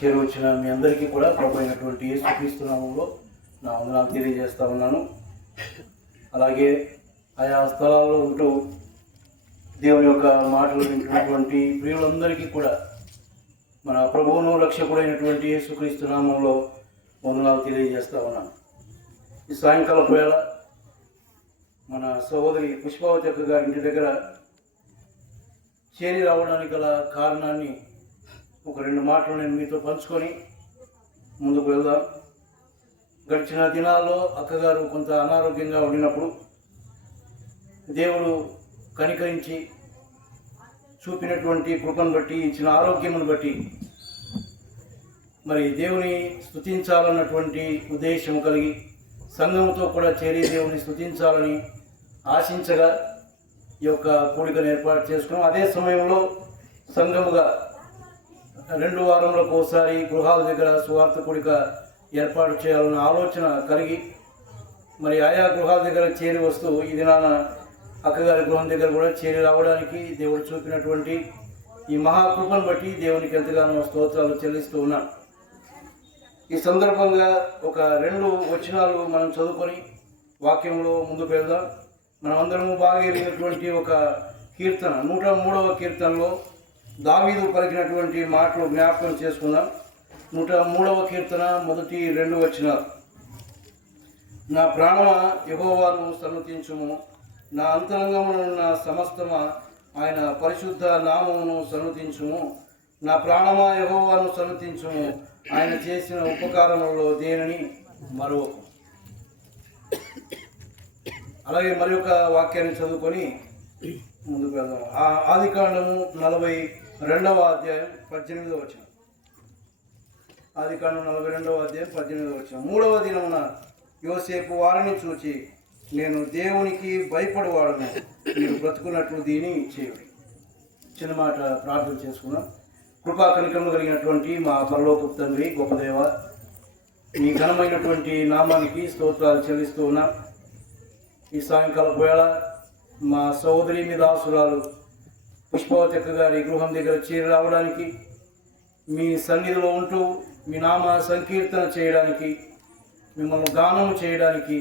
చేరువచ్చిన మీ అందరికీ కూడా ప్రభు అయినటువంటి యేసుక్రీస్తు నామములో నా వందనాలు తెలియజేస్తా ఉన్నాను. అలాగే ఆయా స్థలాల్లో ఉంటూ దేవుని యొక్క మాటలు వింటున్నటువంటి ప్రియులందరికీ కూడా మన ప్రభువును రక్షకుడైనటువంటి యేసుక్రీస్తు నామంలో వందనాలు తెలియజేస్తా ఉన్నాను. ఈ సాయంకాలం వేళ మన సహోదరి పుష్పావతి అక్క గారి ఇంటి దగ్గర చేరి రావడానికి గల కారణాన్ని ఒక 2 మాటలు నేను మీతో పంచుకొని ముందుకు వెళ్దాం. గడిచిన దినాల్లో అక్కగారు కొంత అనారోగ్యంగా ఉండినప్పుడు దేవుడు కనికరించి చూపినటువంటి కృపను బట్టి, ఇచ్చిన ఆరోగ్యమును బట్టి మరి దేవుని స్తుతించాలన్నటువంటి ఉద్దేశం కలిగి సంఘంతో కూడా చేరి దేవుని స్తుతించాలని ఆశించగా ఈ యొక్క కూడికను ఏర్పాటు చేసుకున్నాం. అదే సమయంలో సంఘముగా 2 వారములకు ఒకసారి గృహాల దగ్గర సువార్త కూడిక ఏర్పాటు చేయాలన్న ఆలోచన కలిగి మరి ఆయా గృహాల దగ్గర చేరి వస్తూ ఈ దినాన అక్కగారి గృహం దగ్గర కూడా చేరి రావడానికి దేవుడు చూపినటువంటి ఈ మహాకృపను బట్టి దేవునికి ఎంతగానో స్తోత్రాలు చెల్లిస్తూ ఉన్నాను. ఈ సందర్భంగా ఒక 2 వచనాలు మనం చదువుకొని వాక్యంలో ముందుకు వెళ్దాం. మనమందరము బాగా ఎరిగినటువంటి ఒక కీర్తన 103వ కీర్తనలో దావీదు పలికినటువంటి మాటలు జ్ఞాపకం చేసుకుందాం. 103వ కీర్తన మొదటి 2 వచనాలు. నా ప్రాణమా యెహోవాను సన్నుతించుము, నా అంతరంగమునున్న సమస్తమా ఆయన పరిశుద్ధ నామమును సన్నుతించుము. నా ప్రాణమా యెహోవాను సన్నుతించుము, ఆయన చేసిన ఉపకారములలో దేనిని మరో. అలాగే మరి ఒక వాక్యాన్ని చదువుకొని ముందుకు వెళ్దాం. ఆదికాండము 42వ అధ్యాయం 18వ వచనం. ఆదికాండం 42వ అధ్యాయం 18వ వచనం. 3వ దినమున యోసేపు వారిని చూచి, నేను దేవునికి భయపడవాడను, మీరు బ్రతుకున్నట్లు దీని చేయుడి. చిన్న మాట ప్రార్థన చేసుకున్నాం. కృపా కనికరము కలిగినటువంటి మా పరలోకపు తండ్రి, గొప్ప దేవ, మీ ఘనమైనటువంటి నామానికి స్తోత్రాలు చెల్లిస్తూ ఉన్నాం. ఈ సాయంకాలం వేళ మా సహోదరి మీద ఆసురాలు పుష్పావతి అక్క గారి గృహం దగ్గర చేరి రావడానికి, మీ సన్నిధిలో ఉంటూ మీ నామ సంకీర్తన చేయడానికి, మిమ్మల్ని గానం చేయడానికి,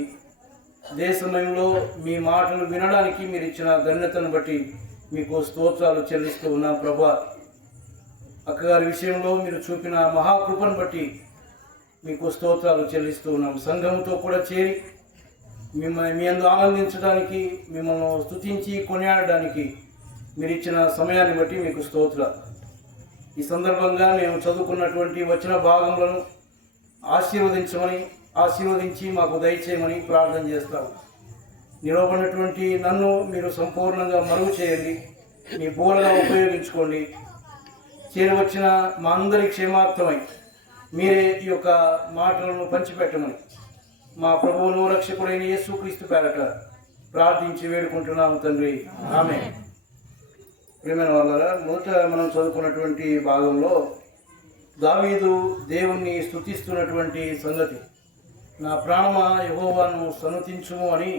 అదే సమయంలో మీ మాటలు వినడానికి మీరు ఇచ్చిన ధన్యతను బట్టి మీకు స్తోత్రాలు చెల్లిస్తూ ఉన్నాం. ప్రభా, అక్కగారి విషయంలో మీరు చూపిన మహాకృపను బట్టి మీకు స్తోత్రాలు చెల్లిస్తూ ఉన్నాం. సంఘంతో కూడా చేరి మిమ్మల్ని మీ అందు ఆనందించడానికి, మిమ్మల్ని స్తుతించి కొనియాడడానికి మీరు ఇచ్చిన సమయాన్ని బట్టి మీకు స్తోత్రాలు. ఈ సందర్భంగా మేము చదువుకున్నటువంటి వచన భాగములను ఆశీర్వదించి మాకు దయచేయమని ప్రార్థన చేస్తాము. నిలవబడినటువంటి నన్ను మీరు సంపూర్ణంగా మరుగు చేయండి, మీ బోరగా ఉపయోగించుకోండి. చేరవచ్చిన మా అందరి క్షేమార్థమై మీరే ఈ యొక్క మాటలను పంచిపెట్టమని మా ప్రభువును రక్షకుడైన యేసుక్రీస్తు పేరట ప్రార్థించి వేడుకుంటున్నాము తండ్రి, ఆమేన్. ప్రియమైన వాళ్ళారా, మొదట మనం చదువుకున్నటువంటి భాగంలో దావీదు దేవుణ్ణి స్తుతిస్తున్నటువంటి సంగతి, నా ప్రాణమా యెహోవాను సన్నుతించుము అని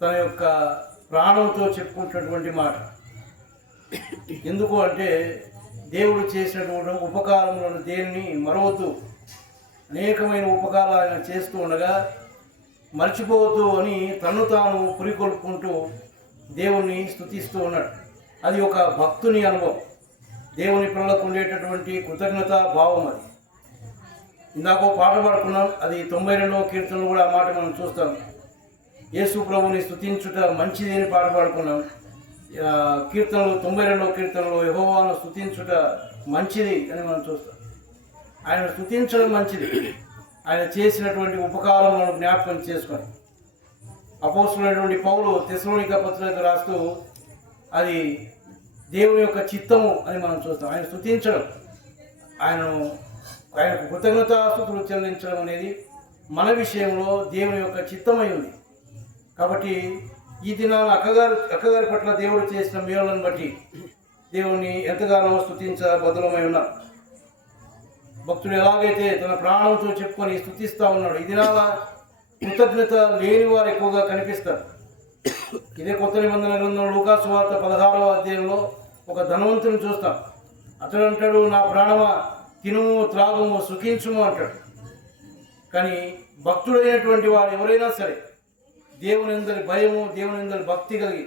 తన యొక్క ప్రాణంతో చెప్పుకుంటున్నటువంటి మాట. ఎందుకు అంటే దేవుడు చేసినటువంటి ఉపకారములను దేన్ని మరవద్దు. అనేకమైన ఉపకారాలు ఆయన చేస్తూ ఉండగా మర్చిపోవద్దు అని తను తాను పురికొల్పుకుంటూ దేవుణ్ణి స్తుతిస్తూ ఉన్నాడు. అది ఒక భక్తుని అనుభవం, దేవుని పిల్లలకు ఉండేటటువంటి కృతజ్ఞతా భావం. అది ఇందాక పాట పాడుకున్నాం, అది 92వ కీర్తనలో కూడా ఆ మాట మనం చూస్తాం. యేసు ప్రభుని స్తుతించుట మంచిది అని పాట పాడుకున్నాం. కీర్తనలు 92వ కీర్తనలో యెహోవాను స్తుతించుట మంచిది అని మనం చూస్తాం. ఆయన స్తుతించడం మంచిది, ఆయన చేసినటువంటి ఉపకారములను జ్ఞాపకం చేసుకొని. అపోస్తలుడైనటువంటి పౌలు తెస్సలోనిక పత్రిక రాస్తూ అది దేవుని యొక్క చిత్తము అని మనం చూస్తాం. ఆయన స్తుతించడం, ఆయనకు కృతజ్ఞతాస్తుతులు చెల్లించడం అనేది మన విషయంలో దేవుని యొక్క చిత్తమై ఉంది. కాబట్టి ఈ దినాన అక్కగారి పట్ల దేవుడు చేసిన మేలులను బట్టి దేవుణ్ణి ఎంతగానో స్తుతించ బదులమై ఉన్నాం. భక్తుడు ఎలాగైతే తన ప్రాణంతో చెప్పుకొని స్తుతిస్తూ ఉన్నాడు, ఈ దినాల కృతజ్ఞత లేని వారు ఎక్కువగా కనిపిస్తారు. ఇదే కొత్త నిబంధన గ్రంథం లూకాసు వార్త 16వ అధ్యాయంలో ఒక ధనవంతుని చూస్తాం. అతడు అంటాడు, నా ప్రాణమా తినుము త్రాగుము సుఖించుము అంటాడు. కానీ భక్తుడైనటువంటి వాడు ఎవరైనా సరే దేవుని యందలి భయము, దేవుని యందలి భక్తి కలిగి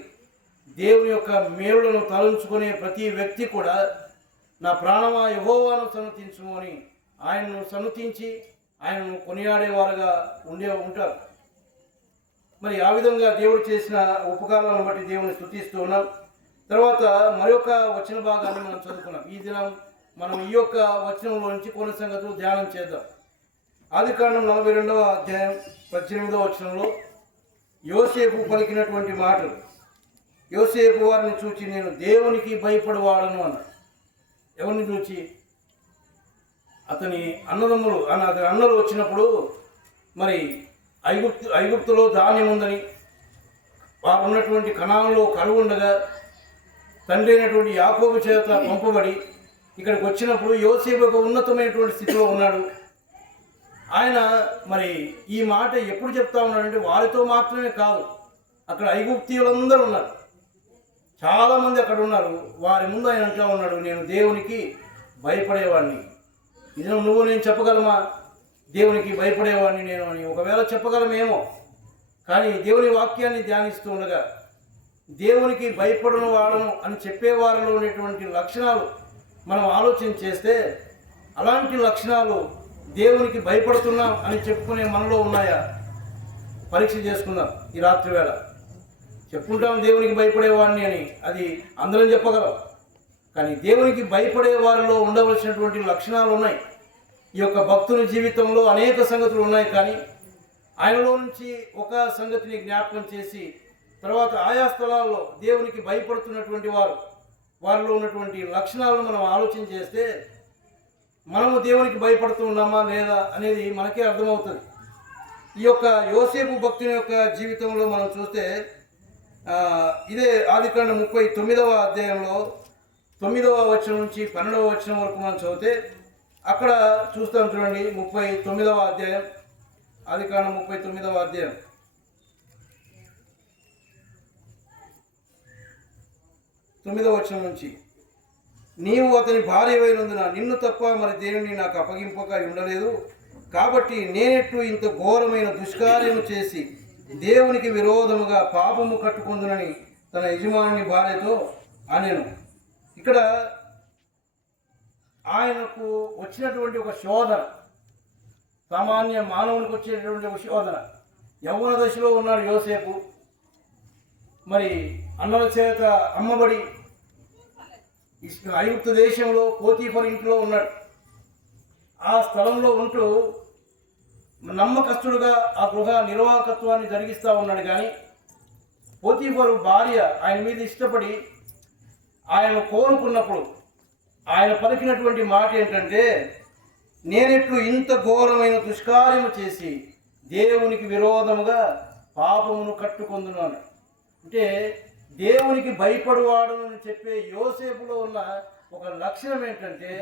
దేవుని యొక్క మేలులను తలంచుకునే ప్రతి వ్యక్తి కూడా నా ప్రాణమా యెహోవాను సన్నతించుము అని ఆయనను సన్నతించి ఆయనను కొనియాడేవారుగా ఉంటారు. మరి ఆ విధంగా దేవుడు చేసిన ఉపకారాలను బట్టి దేవుని స్తుతిస్తూ ఉన్నాం. తర్వాత మరొక వచన భాగాన్ని మనం చదువుకున్నాం. ఈ దినం మనం ఈ యొక్క వచనంలో నుంచి కొన్ని సంగతులు ధ్యానం చేద్దాం. ఆదికాండం 42వ అధ్యాయం 18వ వచనంలో యోసేపు పలికినటువంటి మాటలు. యోసేపు వారిని చూచి నేను దేవునికి భయపడవాడను అన్నాడు. ఎవరిని చూచి? అతని అన్నదమ్ములు అతని అన్నలు వచ్చినప్పుడు మరి ఐగుప్తులో ధాన్యం ఉందని, వారు ఉన్నటువంటి కనానులో కరువు ఉండగా తండ్రి అయినటువంటి యాకోబు చేత పంపబడి ఇక్కడికి వచ్చినప్పుడు యోసేపు ఒక ఉన్నతమైనటువంటి స్థితిలో ఉన్నాడు. ఆయన మరి ఈ మాట ఎప్పుడు చెప్తా ఉన్నాడంటే వారితో మాత్రమే కాదు, అక్కడ ఐగుప్తీయులందరూ ఉన్నారు, చాలామంది అక్కడ ఉన్నారు. వారి ముందు ఆయన అంటూ ఉన్నాడు, నేను దేవునికి భయపడేవాడిని. ఇది నువ్వు నేను చెప్పగలమా? దేవునికి భయపడేవాడిని నేను అని ఒకవేళ చెప్పగలమేమో. కానీ దేవుని వాక్యాన్ని ధ్యానిస్తూ ఉండగా దేవునికి భయపడను వాడను అని చెప్పేవారిలో ఉండేటువంటి లక్షణాలు మనం ఆలోచన చేస్తే అలాంటి లక్షణాలు దేవునికి భయపడుతున్నాం అని చెప్పుకునే మనలో ఉన్నాయా? పరీక్ష చేసుకుందాం ఈ రాత్రి వేళ. చెప్పుకుంటాం దేవునికి భయపడేవాడిని అని, అది అందరం చెప్పగలం. కానీ దేవునికి భయపడే వారిలో ఉండవలసినటువంటి లక్షణాలు ఉన్నాయి. ఈ యొక్క భక్తుని జీవితంలో అనేక సంగతులు ఉన్నాయి. కానీ ఆయనలో నుంచి ఒక సంగతిని జ్ఞాపకం చేసి తర్వాత ఆయా స్థలాల్లో దేవునికి భయపడుతున్నటువంటి వారిలో ఉన్నటువంటి లక్షణాలను మనం ఆలోచన చేస్తే మనము దేవునికి భయపడుతూ ఉన్నామా లేదా అనేది మనకే అర్థమవుతుంది. ఈ యొక్క యోసేపు భక్తుని యొక్క జీవితంలో మనం చూస్తే ఇదే ఆదికాండం 39వ అధ్యాయంలో 9వ వచనం నుంచి 12వ వచనం వరకు మనం చదివితే అక్కడ చూస్తాం. చూడండి, 39వ అధ్యాయం, ఆదికాండం 39వ అధ్యాయం 9వ వచనం నుంచి, నీవు అతని భార్యవైనందున నిన్ను తప్ప మరి దేవుని నాకు అప్పగింపక ఉండలేదు, కాబట్టి నేనెట్లు ఇంత ఘోరమైన దుష్కార్యము చేసి దేవునికి విరోధముగా పాపము కట్టుకుందునని తన యజమాని భార్యతో అనెను. ఇక్కడ ఆయనకు వచ్చినటువంటి ఒక శోధన, సామాన్య మానవునికి వచ్చేటటువంటి ఒక శోధన. యవ్వన దశలో ఉన్నాడు యోసేపు. మరి అన్నల చేత అమ్మబడి ఐగుప్తు దేశంలో పోతీఫర్ ఇంట్లో ఉన్నాడు. ఆ స్థలంలో ఉంటూ నమ్మకస్తుడుగా ఆ గృహ నిర్వాహకత్వాన్ని జరిగిస్తూ ఉన్నాడు. కానీ పోతీఫరు భార్య ఆయన మీద ఇష్టపడి ఆయన కోరుకున్నప్పుడు ఆయన పలికినటువంటి మాట ఏంటంటే, నేనెట్లు ఇంత ఘోరమైన దుష్కార్యము చేసి దేవునికి విరోధముగా పాపమును కట్టుకొందున్నాను. అంటే దేవునికి భయపడువాడు అని చెప్పే యోసేపులో ఉన్న ఒక లక్షణం ఏంటంటే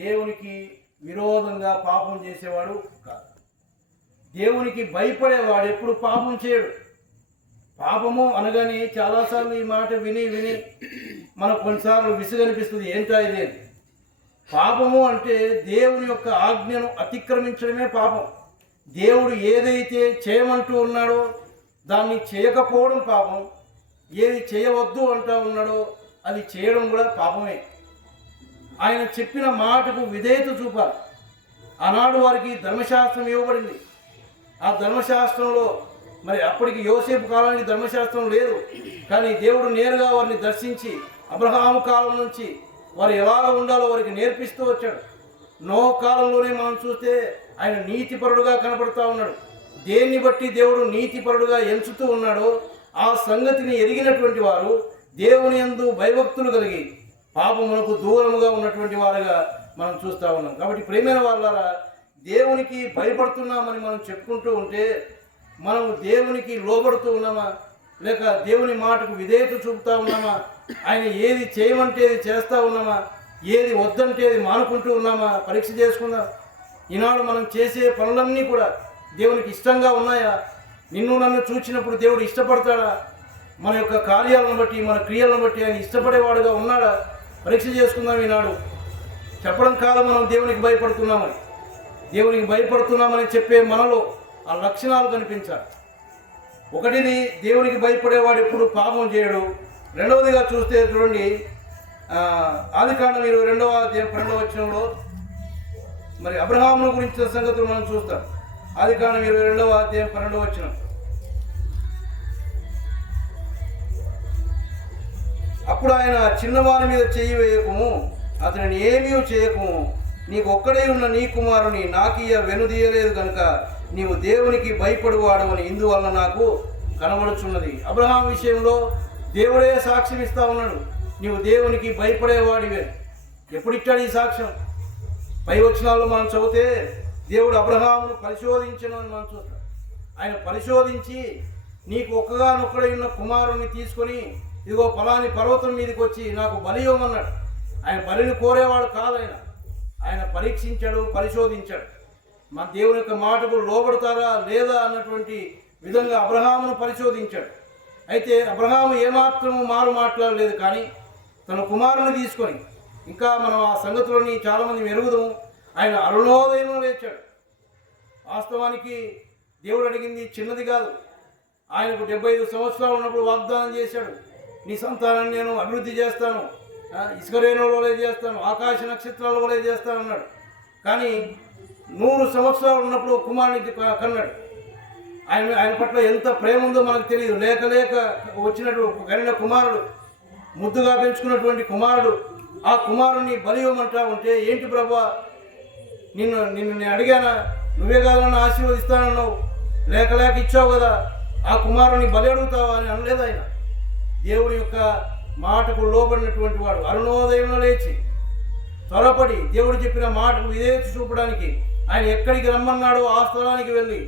దేవునికి విరోధంగా పాపం చేసేవాడు కాదు. దేవునికి భయపడేవాడు ఎప్పుడు పాపం చేయడు. పాపము అనగానే చాలాసార్లు ఈ మాట విని మనకు కొన్నిసార్లు విసుగనిపిస్తుంది, ఏంటా ఇదే. పాపము అంటే దేవుని యొక్క ఆజ్ఞను అతిక్రమించడమే పాపం. దేవుడు ఏదైతే చేయమంటూ ఉన్నాడో దాన్ని చేయకపోవడం పాపం, ఏది చేయవద్దు అంటూ ఉన్నాడో అది చేయడం కూడా పాపమే. ఆయన చెప్పిన మాటకు విధేయత చూపాలి. ఆనాడు వారికి ధర్మశాస్త్రం ఇవ్వబడింది. ఆ ధర్మశాస్త్రంలో మరి అప్పటికి యోసేపు కాలానికి ధర్మశాస్త్రం లేదు. కానీ దేవుడు నేరుగా వారిని దర్శించి అబ్రహాము కాలం నుంచి వారు ఎలాగ ఉండాలో వారికి నేర్పిస్తూ వచ్చాడు. నోహు కాలంలోనే మనం చూస్తే ఆయన నీతిపరుడుగా కనపడుతూ ఉన్నాడు. దేన్ని బట్టి దేవుడు నీతిపరుడుగా ఎంచుతూ ఉన్నాడో ఆ సంగతిని ఎరిగినటువంటి వారు దేవుని యందు భయభక్తులు కలిగి పాపమునకు దూరముగా ఉన్నటువంటి వారుగా మనం చూస్తూ ఉన్నాం. కాబట్టి ప్రియమైన వాళ్ళారా, దేవునికి భయపడుతున్నామని మనం చెప్పుకుంటూ ఉంటే మనం దేవునికి లోబడుతూ ఉన్నామా, లేక దేవుని మాటకు విధేయత చూపుతూ ఉన్నామా, ఆయన ఏది చేయమంటే అది చేస్తూ ఉన్నామా, ఏది వద్దంటే అది మానుకుంటూ ఉన్నామా, పరీక్ష చేసుకుందాం. ఈనాడు మనం చేసే పనులన్నీ కూడా దేవునికి ఇష్టంగా ఉన్నాయా? నిన్ను నన్ను చూచినప్పుడు దేవుడు ఇష్టపడతాడా? మన యొక్క కార్యాలను బట్టి, మన క్రియలను బట్టి ఆయన ఇష్టపడేవాడుగా ఉన్నాడా? పరీక్ష చేసుకుందాం ఈనాడు. చెప్పడం కాదు మనం దేవునికి భయపడుతున్నామని. దేవునికి భయపడుతున్నామని చెప్పే మనలో ఆ లక్షణాలు కనిపించాలి. ఒకటిది, దేవునికి భయపడేవాడు ఎప్పుడు పాపం చేయడు. రెండవదిగా చూస్తే చూడండి, ఆదికాండం 22వ అధ్యాయం 12వ వచనంలో మరి అబ్రహామును గురించిన సంగతులు మనం చూస్తాం. ఆదికాండం 22వ అధ్యాయం 12వ వచనం. అప్పుడు ఆయన, చిన్నవాని మీద చెయ్యి వేయకము, అతనిని ఏమీ చేయకము, నీకు ఒక్కడే ఉన్న నీ కుమారుని నాకియ వెనుదీయలేదు కనుక నీవు దేవునికి భయపడువాడవని ఇందువల్ల నాకు కనబడుచున్నది. అబ్రహాం విషయంలో దేవుడే సాక్ష్యం ఇస్తా ఉన్నాడు, నీవు దేవునికి భయపడేవాడివే. ఎప్పుడు ఇచ్చాడు ఈ సాక్ష్యం? పై వచనాల్లో మనం చదివితే దేవుడు అబ్రహామును పరిశోధించను అని మనం చూస్తాం. ఆయన పరిశోధించి నీకు ఒక్కగానొక్కడై ఉన్న కుమారుని తీసుకొని ఇదిగో ఫలాని పర్వతం మీదకి వచ్చి నాకు బలి ఇవ్వమన్నాడు. ఆయన బలిని కోరేవాడు కాదు, ఆయన పరీక్షించాడు, పరిశోధించాడు. మన దేవుని యొక్క మాటకు లోబడతారా లేదా అన్నటువంటి విధంగా అబ్రహామును పరిశోధించాడు. అయితే అబ్రహాము ఏమాత్రము మారు మాట్లాడలేదు, కానీ తన కుమారుని తీసుకొని, ఇంకా మనం ఆ సంగతులని చాలామంది మెరుగుదాము, ఆయన అరుణోదయంలో లేచాడు. వాస్తవానికి దేవుడు అడిగింది చిన్నది కాదు. ఆయనకు 75 సంవత్సరాలు ఉన్నప్పుడు వాగ్దానం చేశాడు, నీ సంతానాన్ని నేను అభివృద్ధి చేస్తాను, ఇసుక రేణువుల వలె చేస్తాను, ఆకాశ నక్షత్రాల వలె చేస్తానన్నాడు. కానీ 100 సంవత్సరాలు ఉన్నప్పుడు కుమారునికి కన్నాడు. ఆయన పట్ల ఎంత ప్రేమ ఉందో మనకు తెలియదు. లేక లేక వచ్చినట్టు కనిన కుమారుడు, ముద్దుగా పెంచుకున్నటువంటి కుమారుడు, ఆ కుమారుని బలి ఇవ్వమంటా ఉంటే, ఏంటి ప్రభా, నిన్ను నేను అడిగానా, నువ్వే కాదు నన్ను ఆశీర్వదిస్తానన్నావు, లేక లేక ఇచ్చావు కదా, ఆ కుమారుని బలి అడుగుతావా అని అనలేదు ఆయన. దేవుని యొక్క మాటకు లోబడినటువంటి వాడు అరుణోదయంలో లేచి త్వరపడి దేవుడు చెప్పిన మాటకు విధేయత చూపడానికి ఆయన ఎక్కడికి రమ్మన్నాడో ఆ స్థలానికి వెళ్ళి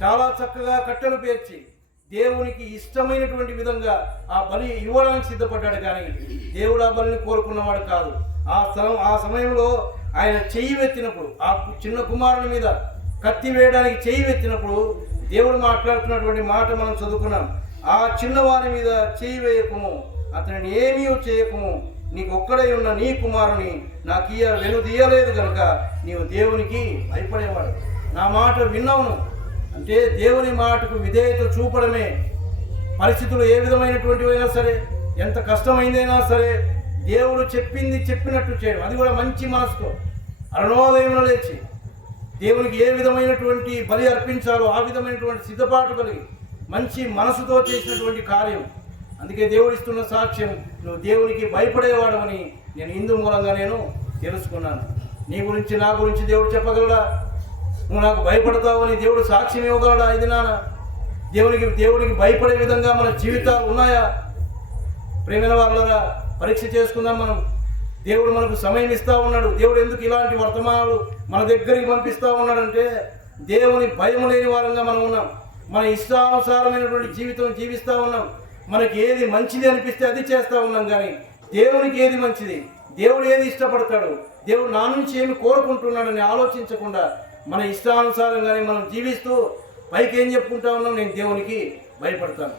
చాలా చక్కగా కట్టెలు పేర్చి దేవునికి ఇష్టమైనటువంటి విధంగా ఆ బలి ఇవ్వడానికి సిద్ధపడ్డాడు. కానీ దేవుడు ఆ బలిని కోరుకున్నవాడు కాదు. ఆ సమయంలో ఆయన చెయ్యి వెత్తినప్పుడు, ఆ చిన్న కుమారుని మీద కత్తి వేయడానికి చెయ్యి వెత్తినప్పుడు దేవుడు మాట్లాడుతున్నటువంటి మాట మనం చదువుకున్నాం. ఆ చిన్నవారి మీద చెయ్యి వేయకము, అతనిని ఏమీ చేయకము, నీకు ఒక్కడై ఉన్న నీ కుమారుని నాకు వెనుదీయలేదు కనుక నీవు దేవునికి భయపడేవాడు. నా మాట విన్నావును అంటే దేవుని మాటకు విధేయత చూపడమే. పరిస్థితులు ఏ విధమైనటువంటివైనా సరే, ఎంత కష్టమైందైనా సరే, దేవుడు చెప్పింది చెప్పినట్టు చేయడం, అది కూడా మంచి మనసుతో అరుణోదయంలో లేచి దేవునికి ఏ విధమైనటువంటి బలి అర్పించాలో ఆ విధమైనటువంటి సిద్ధపాటు కలిగి మంచి మనసుతో చేసినటువంటి కార్యం. అందుకే దేవుడు ఇస్తున్న సాక్ష్యం, నువ్వు దేవునికి భయపడేవాడమని నేను ఇందు మూలంగా నేను తెలుసుకున్నాను. నీ గురించి నా గురించి దేవుడు చెప్పగలడా? నువ్వు నాకు భయపడతావని దేవుడు సాక్ష్యం ఇవ్వగలడా? ఇది నాన్న దేవుడికి భయపడే విధంగా మన జీవితాలు ఉన్నాయా? ప్రేమైన వాళ్ళరా, పరీక్ష చేసుకుందాం మనం. దేవుడు మనకు సమయం ఇస్తూ ఉన్నాడు. దేవుడు ఎందుకు ఇలాంటి వర్తమానాలు మన దగ్గరికి పంపిస్తూ ఉన్నాడంటే, దేవుని భయం లేని వారంగా మనం ఉన్నాం. మన ఇష్టానుసారమైనటువంటి జీవితం జీవిస్తూ ఉన్నాం. మనకి ఏది మంచిది అనిపిస్తే అది చేస్తూ ఉన్నాం. కానీ దేవునికి ఏది మంచిది, దేవుడు ఏది ఇష్టపడతాడు, దేవుడు నా నుంచి ఏమి కోరుకుంటున్నాడని ఆలోచించకుండా మన ఇష్టానుసారంగానే మనం జీవిస్తూ పైకి ఏం చెప్పుకుంటా ఉన్నాం, నేను దేవునికి భయపడతాను,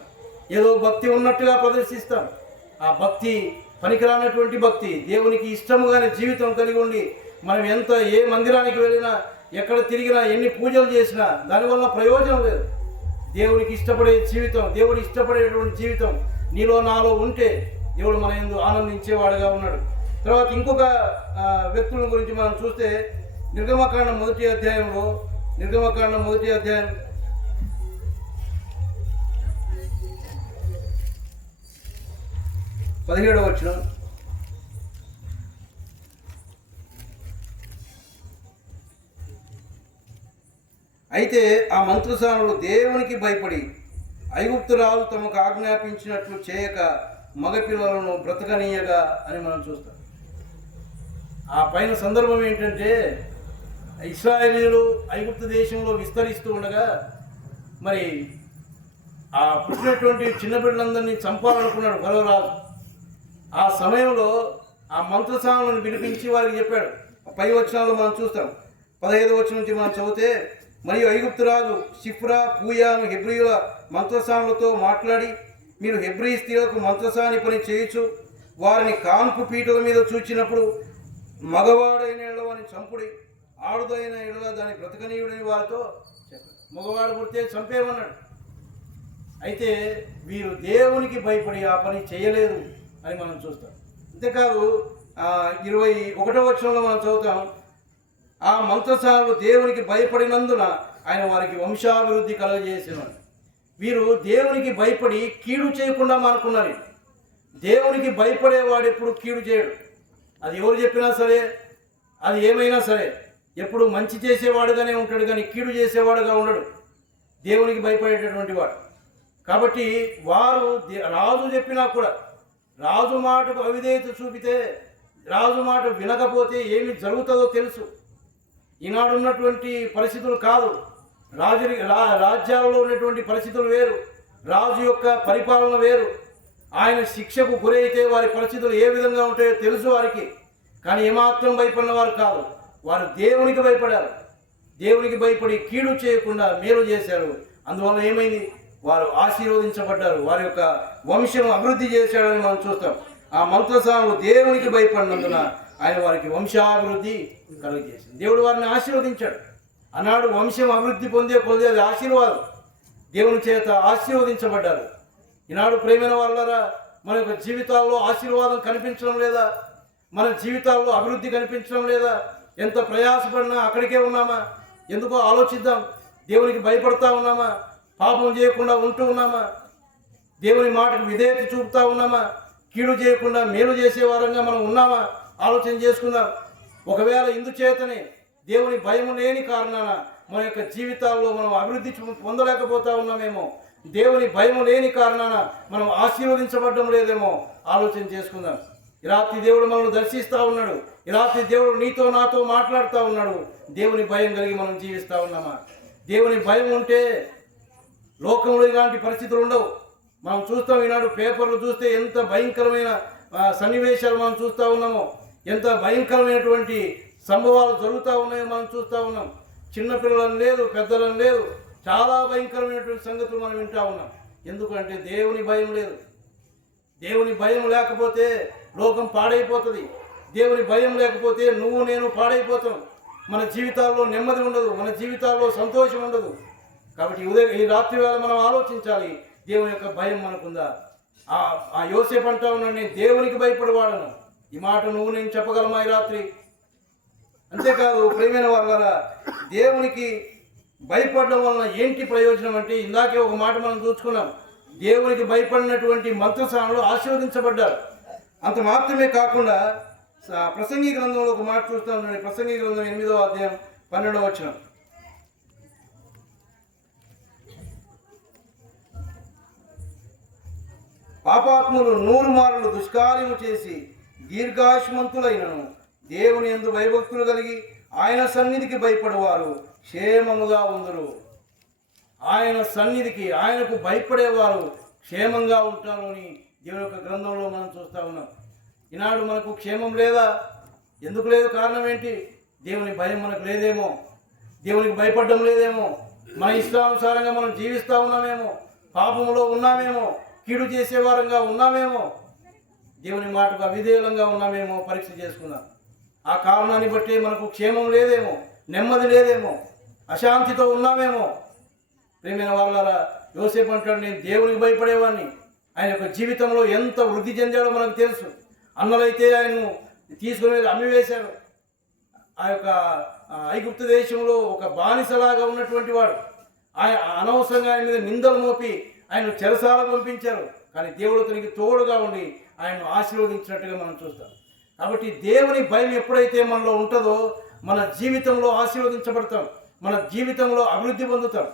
ఏదో భక్తి ఉన్నట్టుగా ప్రదర్శిస్తాం. ఆ భక్తి పనికిరానటువంటి భక్తి. దేవునికి ఇష్టముగానే జీవితం కలిగి ఉండి మనం ఏ మందిరానికి వెళ్ళినా, ఎక్కడ తిరిగినా, ఎన్ని పూజలు చేసినా దానివల్ల ప్రయోజనం లేదు. దేవునికి ఇష్టపడే జీవితం, దేవుడు ఇష్టపడేటువంటి జీవితం నీలో నాలో ఉంటే దేవుడు మన యందు ఆనందించేవాడుగా ఉన్నాడు. తర్వాత ఇంకొక వ్యక్తుల గురించి మనం చూస్తే నిర్గమకాండం 1వ అధ్యాయంలో 17వ వచనం, అయితే ఆ మంత్రసానులు దేవునికి భయపడి ఐగుప్తురాలు తమకు ఆజ్ఞాపించినట్లు చేయక మగపిల్లలను బ్రతకనీయగా అని మనం చూస్తాం. ఆ పైన సందర్భం ఏంటంటే, ఇశ్రాయేలీయులు ఐగుప్తు దేశంలో విస్తరిస్తూ ఉండగా మరి ఆ పుట్టినటువంటి చిన్న బిడ్డలందరినీ చంపాలనుకున్నాడు ఫరో రాజు. ఆ సమయంలో ఆ మంత్రసానులను పిలిపించి వారికి చెప్పాడు. పై వచనాల్లో మనం చూస్తాం. 15వ వచనం నుంచి మనం చదివితే, మరియు ఐగుప్తు రాజు షిఫ్రా, పూయాను హెబ్రీయుల మంత్రసానులతో మాట్లాడి, మీరు హెబ్రీ స్త్రీలకు మంత్రసాని పని చేయొచ్చు, వారిని కాన్పు పీటల మీద చూచినప్పుడు మగవాడైన ఎడవని చంపుడి, ఆడుదైన ఎడల దాని బ్రతకనీయుడని వారితో చెప్పాడు. మగవాడు పుడితే చంపేమన్నాడు. అయితే వీరు దేవునికి భయపడి ఆ పని చేయలేదు అని మనం చూస్తాం. అంతేకాదు 21వ వచనంలో మనం చదువుతాం, ఆ మంత్రసానులు దేవునికి భయపడినందున ఆయన వారికి వంశాభివృద్ధి కలుగజేసినాడు. వీరు దేవునికి భయపడి కీడు చేయకుండా మానుకున్నారు. దేవునికి భయపడేవాడు ఎప్పుడు కీడు చేయడు. అది ఎవరు చెప్పినా సరే, అది ఏమైనా సరే, ఎప్పుడు మంచి చేసేవాడుగానే ఉంటాడు, కానీ కీడు చేసేవాడుగా ఉండడు దేవునికి భయపడేటటువంటి వాడు. కాబట్టి వారు రాజు చెప్పినా కూడా, రాజు మాటకు అవిధేయత చూపితే, రాజు మాట వినకపోతే ఏమి జరుగుతుందో తెలుసు. ఈనాడు ఉన్నటువంటి పరిస్థితులు కాదు, రాజ్యాలలో ఉన్నటువంటి పరిస్థితులు వేరు, రాజు యొక్క పరిపాలన వేరు. ఆయన శిక్షకు గురైతే వారి పరిస్థితులు ఏ విధంగా ఉంటాయో తెలుసు వారికి. కానీ ఏమాత్రం భయపడిన వారు కాదు, వారు దేవునికి భయపడారు. దేవునికి భయపడి కీడు చేయకుండా మేలు చేశారు. అందువల్ల ఏమైంది? వారు ఆశీర్వదించబడ్డారు, వారి యొక్క వంశం అభివృద్ధి చేశాడని మనం చూస్తాం. ఆ మంత్రసానులు దేవునికి భయపడినందున ఆయన వారికి వంశాభివృద్ధి కలుగజేసింది. దేవుడు వారిని ఆశీర్వదించాడు. ఆనాడు వంశం అభివృద్ధి పొందే అది ఆశీర్వాదం. దేవుని చేత ఆశీర్వదించబడ్డారు. ఈనాడు ప్రేమైన వాళ్ళరా, మన యొక్క జీవితాల్లో ఆశీర్వాదం కనిపించడం లేదా? మన జీవితాల్లో అభివృద్ధి కనిపించడం లేదా? ఎంత ప్రయాసపడినా అక్కడికే ఉన్నామా? ఎందుకో ఆలోచిద్దాం. దేవునికి భయపడతా ఉన్నామా? పాపం చేయకుండా ఉంటూ ఉన్నామా? దేవుని మాటకు విధేయత చూపుతా ఉన్నామా? కీడు చేయకుండా మేలు చేసే వారంగా మనం ఉన్నామా? ఆలోచన చేసుకుందాం. ఒకవేళ ఇందుచేతనే దేవుని భయం లేని కారణాన మన యొక్క జీవితాల్లో మనం అభివృద్ధి పొందలేకపోతా ఉన్నామేమో, దేవుని భయం లేని కారణాన మనం ఆశీర్వదించబడడం లేదేమో ఆలోచన చేసుకుందాం. ఈ రాత్రి దేవుడు మనల్ని దర్శిస్తూ ఉన్నాడు. ఈ రాత్రి దేవుడు నీతో నాతో మాట్లాడుతూ ఉన్నాడు. దేవుని భయం కలిగి మనం జీవిస్తూ ఉన్నామా? దేవుని భయం ఉంటే లోకంలో ఇలాంటి పరిస్థితులు ఉండవు. మనం చూస్తాం, ఈనాడు పేపర్లు చూస్తే ఎంత భయంకరమైన సన్నివేశాలు మనం చూస్తూ ఉన్నామో, ఎంత భయంకరమైనటువంటి సంభవాలు జరుగుతూ ఉన్నాయో మనం చూస్తూ ఉన్నాం. చిన్నపిల్లలను లేదు, పెద్దలను లేదు, చాలా భయంకరమైనటువంటి సంగతులు మనం వింటూ ఉన్నాం. ఎందుకంటే దేవుని భయం లేదు. దేవుని భయం లేకపోతే లోకం పాడైపోతుంది. దేవుని భయం లేకపోతే నువ్వు నేను పాడైపోతాం. మన జీవితాల్లో నెమ్మది ఉండదు, మన జీవితాల్లో సంతోషం ఉండదు. కాబట్టి ఈ రాత్రి వేళ మనం ఆలోచించాలి, దేవుని యొక్క భయం మనకుందా? ఆ యోసేపు అంటా ఉన్నాడు, నేను దేవునికి భయపడేవాడను. ఈ మాట నువ్వు నేను చెప్పగలమా ఈ రాత్రి? అంతేకాదు ప్రియమైన వాళ్ళరా, దేవునికి భయపడడం వలన ఏంటి ప్రయోజనం అంటే, ఇందాకే ఒక మాట మనం చూసుకున్నాం, దేవునికి భయపడినటువంటి మంత్రసానులు ఆశీర్వదించబడ్డారు. అంత మాత్రమే కాకుండా ప్రసంగి గ్రంథంలో ఒక మాట చూస్తాం. ప్రసంగి గ్రంథం 8వ అధ్యాయం 12వ వచనం. పాపాత్ములు 100 మార్లు దుష్కార్యము చేసి దీర్ఘాయుష్మంతులైనను దేవుని యందు భయభక్తులు కలిగి ఆయన సన్నిధికి భయపడేవారు క్షేమముగా ఉందరు. ఆయన సన్నిధికి, ఆయనకు భయపడేవారు క్షేమంగా ఉంటారు అని దేవుని యొక్క గ్రంథంలో మనం చూస్తూ ఉన్నాం. ఈనాడు మనకు క్షేమం లేదా? ఎందుకు లేదు? కారణం ఏంటి? దేవుని భయం మనకు లేదేమో, దేవునికి భయపడడం లేదేమో, మన ఇష్టానుసారంగా మనం జీవిస్తూ ఉన్నామేమో, పాపంలో ఉన్నామేమో, కీడు చేసేవారంగా ఉన్నామేమో, దేవుని మాటకు అవిధేయులంగా ఉన్నామేమో పరీక్ష చేసుకుందాం. ఆ కారణాన్ని బట్టి మనకు క్షేమం లేదేమో, నెమ్మది లేదేమో, అశాంతితో ఉన్నామేమో. ప్రియమైన వాళ్ళారా, యోసేపు అంటాడు, నేను దేవునికి భయపడేవాడిని. ఆయన యొక్క జీవితంలో ఎంత వృద్ధి చెందాడో మనకు తెలుసు. అన్నలైతే ఆయన్ను తీసుకుని అమ్మివేశారు. ఆ యొక్క ఐగుప్తు దేశంలో ఒక బానిసలాగా ఉన్నటువంటి వాడు. ఆయన అనవసరంగా ఆయన మీద నిందలు మోపి ఆయన చెరసాల పంపించారు. కానీ దేవుడు అతనికి తోడుగా ఉండి ఆయన్ను ఆశీర్వదించినట్టుగా మనం చూస్తాం. కాబట్టి దేవుని భయం ఎప్పుడైతే మనలో ఉంటుందో మన జీవితంలో ఆశీర్వదించబడతాం, మన జీవితంలో అభివృద్ధి పొందుతాం.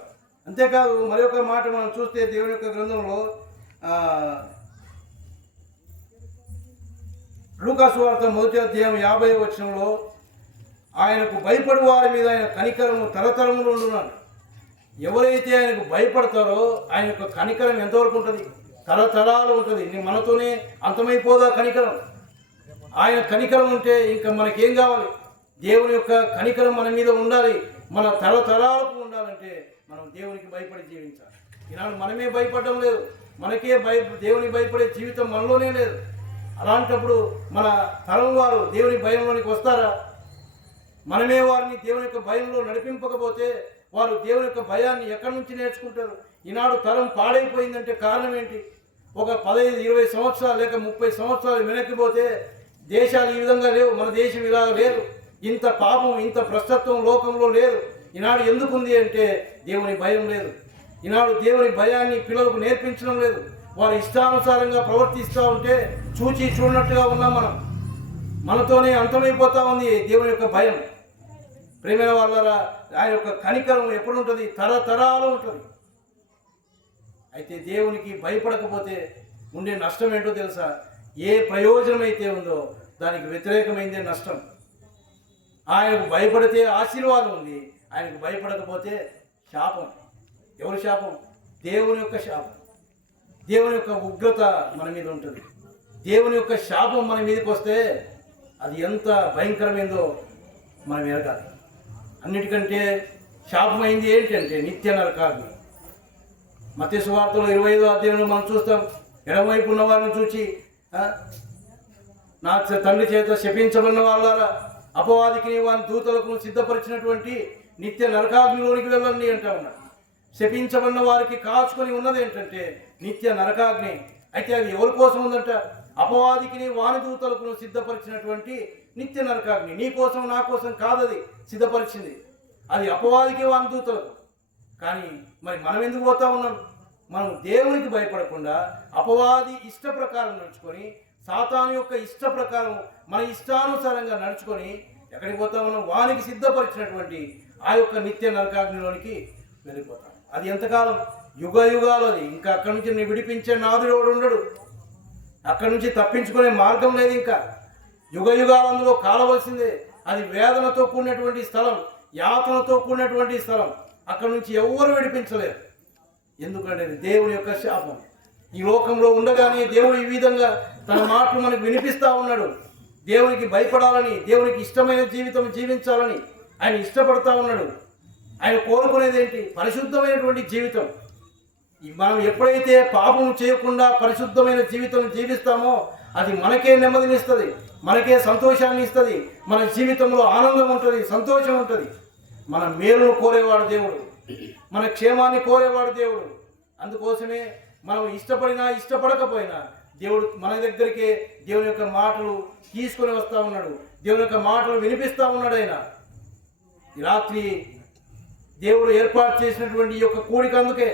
అంతేకాదు మరొక మాట మనం చూస్తే దేవుని యొక్క గ్రంథంలో లూకా సువార్త 1వ అధ్యాయం 50వ వచనంలో ఆయనకు భయపడి వారి మీద ఆయన కనికరము తరతరములు ఉండున్నాడు. ఎవరైతే ఆయనకు భయపడతారో ఆయన యొక్క కనికరం ఎంతవరకు ఉంటుంది? తరతరాలు ఉంటుంది. మనతోనే అంతమైపోదా కనికరం? ఆయన కనికరం ఉంటే ఇంకా మనకేం కావాలి? దేవుని యొక్క కనికరం మన మీద ఉండాలి. మన తరతరాలకు ఉండాలంటే మనం దేవునికి భయపడి జీవించాలి. ఈనాడు మనమే భయపడడం లేదు, మనకే దేవునికి భయపడే జీవితం మనలోనే లేదు. అలాంటప్పుడు మన తరం వారు దేవుని భయంలోనికి వస్తారా? మనమే వారిని దేవుని యొక్క భయంలో నడిపింపకపోతే వారు దేవుని యొక్క భయాన్ని ఎక్కడి నుంచి నేర్చుకుంటారు? ఈనాడు తరం పాడైపోయిందంటే కారణం ఏంటి? ఒక 15-20 సంవత్సరాలు లేక 30 సంవత్సరాలు వెనక్కిపోతే దేశాలు ఈ విధంగా లేవు, మన దేశం ఇలా లేదు, ఇంత పాపం ఇంత భ్రష్టత్వం లోకంలో లేదు. ఈనాడు ఎందుకుంది అంటే దేవుని భయం లేదు. ఈనాడు దేవుని భయాన్ని పిల్లలకు నేర్పించడం లేదు. వారు ఇష్టానుసారంగా ప్రవర్తిస్తూ ఉంటే చూచి చూడనట్టుగా ఉన్నాం మనం. మనతోనే అంతమైపోతూ ఉంది దేవుని యొక్క భయం. ప్రేమైన వాళ్ళ ఆయన యొక్క కనికరం ఎప్పుడు ఉంటుంది? తరతరాలు ఉంటుంది. అయితే దేవునికి భయపడకపోతే ఉండే నష్టం ఏంటో తెలుసా? ఏ ప్రయోజనం అయితే ఉందో దానికి వ్యతిరేకమైందే నష్టం. ఆయనకు భయపడితే ఆశీర్వాదం ఉంది, ఆయనకు భయపడకపోతే శాపం. ఎవరి శాపం? దేవుని యొక్క శాపం. దేవుని యొక్క ఉగ్రత మన మీద ఉంటుంది. దేవుని యొక్క శాపం మన మీదకి వస్తే అది ఎంత భయంకరమైందో మనం ఎరగాలి. అన్నిటికంటే శాపమైంది ఏంటంటే నిత్య నరకాగ్ని. మత్తయి సువార్తలో 25వ అధ్యాయంలో మనం చూస్తాం. ఎడమవైపు ఉన్న వారిని చూచి, నా తండ్రి చేత శపించబడిన వాళ్ళారా, అపవాదికి వారి దూతలకు సిద్ధపరిచినటువంటి నిత్య నరకాగ్నిలోనికి వెళ్ళండి అంటా ఉన్నాడు. శపించబడిన వారికి కాచుకొని ఉన్నది ఏంటంటే నిత్య నరకాగ్ని. అయితే అది ఎవరి కోసం ఉందంట? అపవాదికి వాని దూతలకు సిద్ధపరిచినటువంటి నిత్య నరకాగ్ని. నీ కోసం నా కోసం కాదది సిద్ధపరిచింది, అది అపవాదికి వాని దూతలకు. కానీ మరి మనం ఎందుకు పోతా ఉన్నాం? మనం దేవునికి భయపడకుండా అపవాది ఇష్ట ప్రకారం నడుచుకొని, సాతాను యొక్క ఇష్ట ప్రకారం మన ఇష్టానుసారంగా నడుచుకొని ఎక్కడికి పోతా ఉన్నాం? వానికి సిద్ధపరిచినటువంటి ఆ యొక్క నిత్య నరకాగ్నిలోనికి వెళ్ళిపోతాం. అది ఎంతకాలం? యుగ యుగాలు. అది ఇంకా అక్కడి నుంచి నీ విడిపించే నాదుడు ఎవడు ఉండడు. అక్కడి నుంచి తప్పించుకునే మార్గం లేదు. ఇంకా యుగ యుగాలంలో కాలవలసిందే. అది వేదనతో కూడినటువంటి స్థలం, యాతనతో కూడినటువంటి స్థలం. అక్కడి నుంచి ఎవరు విడిపించలేరు. ఎందుకంటే దేవుని యొక్క శాపం. ఈ లోకంలో ఉండగానే దేవుడు ఈ విధంగా తన మాటలు మనకు వినిపిస్తూ ఉన్నాడు. దేవునికి భయపడాలని, దేవునికి ఇష్టమైన జీవితం జీవించాలని ఆయన ఇష్టపడతా ఉన్నాడు. ఆయన కోరుకునేది ఏంటి? పరిశుద్ధమైనటువంటి జీవితం. మనం ఎప్పుడైతే పాపం చేయకుండా పరిశుద్ధమైన జీవితం జీవిస్తామో అది మనకే నెమ్మదినిస్తుంది, మనకే సంతోషాన్ని ఇస్తుంది. మన జీవితంలో ఆనందం ఉంటుంది, సంతోషం ఉంటుంది. మన మేలును కోరేవాడు దేవుడు, మన క్షేమాన్ని కోరేవాడు దేవుడు. అందుకోసమే మనం ఇష్టపడినా ఇష్టపడకపోయినా దేవుడు మన దగ్గరికే దేవుని యొక్క మాటలు తీసుకొని వస్తూ ఉన్నాడు, దేవుని యొక్క మాటలు వినిపిస్తూ ఉన్నాడు. ఆయన ఈ రాత్రి దేవుడు ఏర్పాటు చేసినటువంటి ఈ యొక్క కూడిక అందుకే,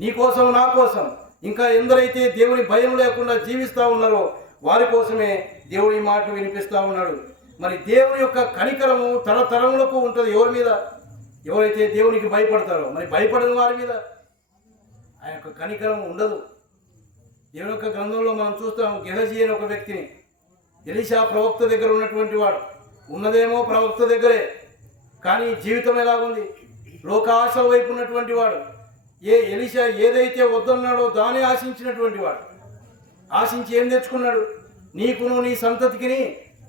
నీ కోసం నా కోసం, ఇంకా ఎందరైతే దేవుని భయం లేకుండా జీవిస్తూ ఉన్నారో వారి కోసమే దేవుడు ఈ మాట వినిపిస్తూ ఉన్నాడు. మరి దేవుని యొక్క కనికరము తరతరములకు ఉంటుంది. ఎవరి మీద? ఎవరైతే దేవునికి భయపడతారో. మరి భయపడని వారి మీద ఆయన యొక్క కనికరం ఉండదు. దేవుని యొక్క గ్రంథంలో మనం చూస్తాం. గెహజీ అనే ఒక వ్యక్తిని, ఎలీషా ప్రవక్త దగ్గర ఉన్నటువంటి వాడు, ఉన్నదేమో ప్రవక్త దగ్గరే, కానీ జీవితం ఎలాగుంది? లోకాశ వైపు ఉన్నటువంటి వాడు. ఎలీషా ఏదైతే వద్దన్నాడో దాన్ని ఆశించినటువంటి వాడు. ఆశించి ఏం తెచ్చుకున్నాడు? నీకును నీ సంతతికి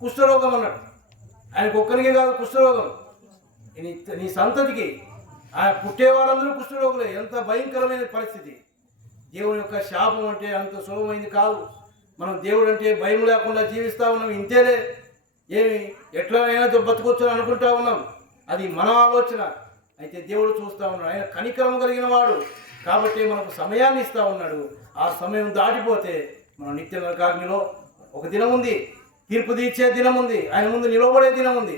కుష్ఠరోగం అన్నాడు. ఆయనకు ఒక్కరికే కాదు కుష్ఠరోగం, నీ సంతతికి. ఆయన పుట్టే వాళ్ళందరూ కుష్ఠరోగులే. ఎంత భయంకరమైన పరిస్థితి. దేవుని యొక్క శాపం అంటే అంత సులభమైంది కాదు. మనం దేవుడు అంటే భయం లేకుండా జీవిస్తూ ఉన్నాం. ఇంతేలే, ఏమి ఎట్లనైనా బతుకొచ్చు అనుకుంటా ఉన్నాం. అది మన ఆలోచన. అయితే దేవుడు చూస్తూ ఉన్నాడు. ఆయన కనికరం కలిగిన వాడు కాబట్టి మనకు సమయాన్ని ఇస్తూ ఉన్నాడు. ఆ సమయం దాటిపోతే మనం నిత్య నరకాగ్నిలో ఒక దినం ఉంది, తీర్పు తీర్చే దినం ఉంది, ఆయన ముందు నిలబడే దినం ఉంది.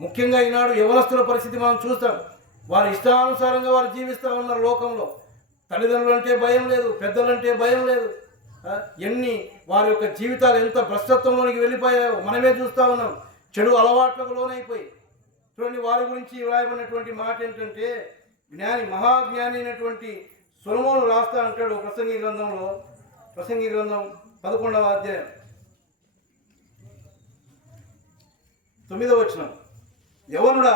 ముఖ్యంగా ఈనాడు యవనస్తుల పరిస్థితి మనం చూస్తాం. వారి ఇష్టానుసారంగా వారు జీవిస్తూ ఉన్నారు లోకంలో. తల్లిదండ్రులు అంటే భయం లేదు, పెద్దలంటే భయం లేదు. ఎన్ని వారి యొక్క జీవితాలు ఎంత భ్రష్టత్వంలోనికి వెళ్ళిపోయాయో మనమే చూస్తూ ఉన్నాం. చెడు అలవాట్లకు లోనైపోయి. చూడండి, వారి గురించి వ్రాయబడినటువంటి మాట ఏంటంటే, మహాజ్ఞాని అయినటువంటి సొలొమోను రాస్తా అంటాడు ప్రసంగి గ్రంథం 11వ అధ్యాయం 9వ వచనం. యవనుడా,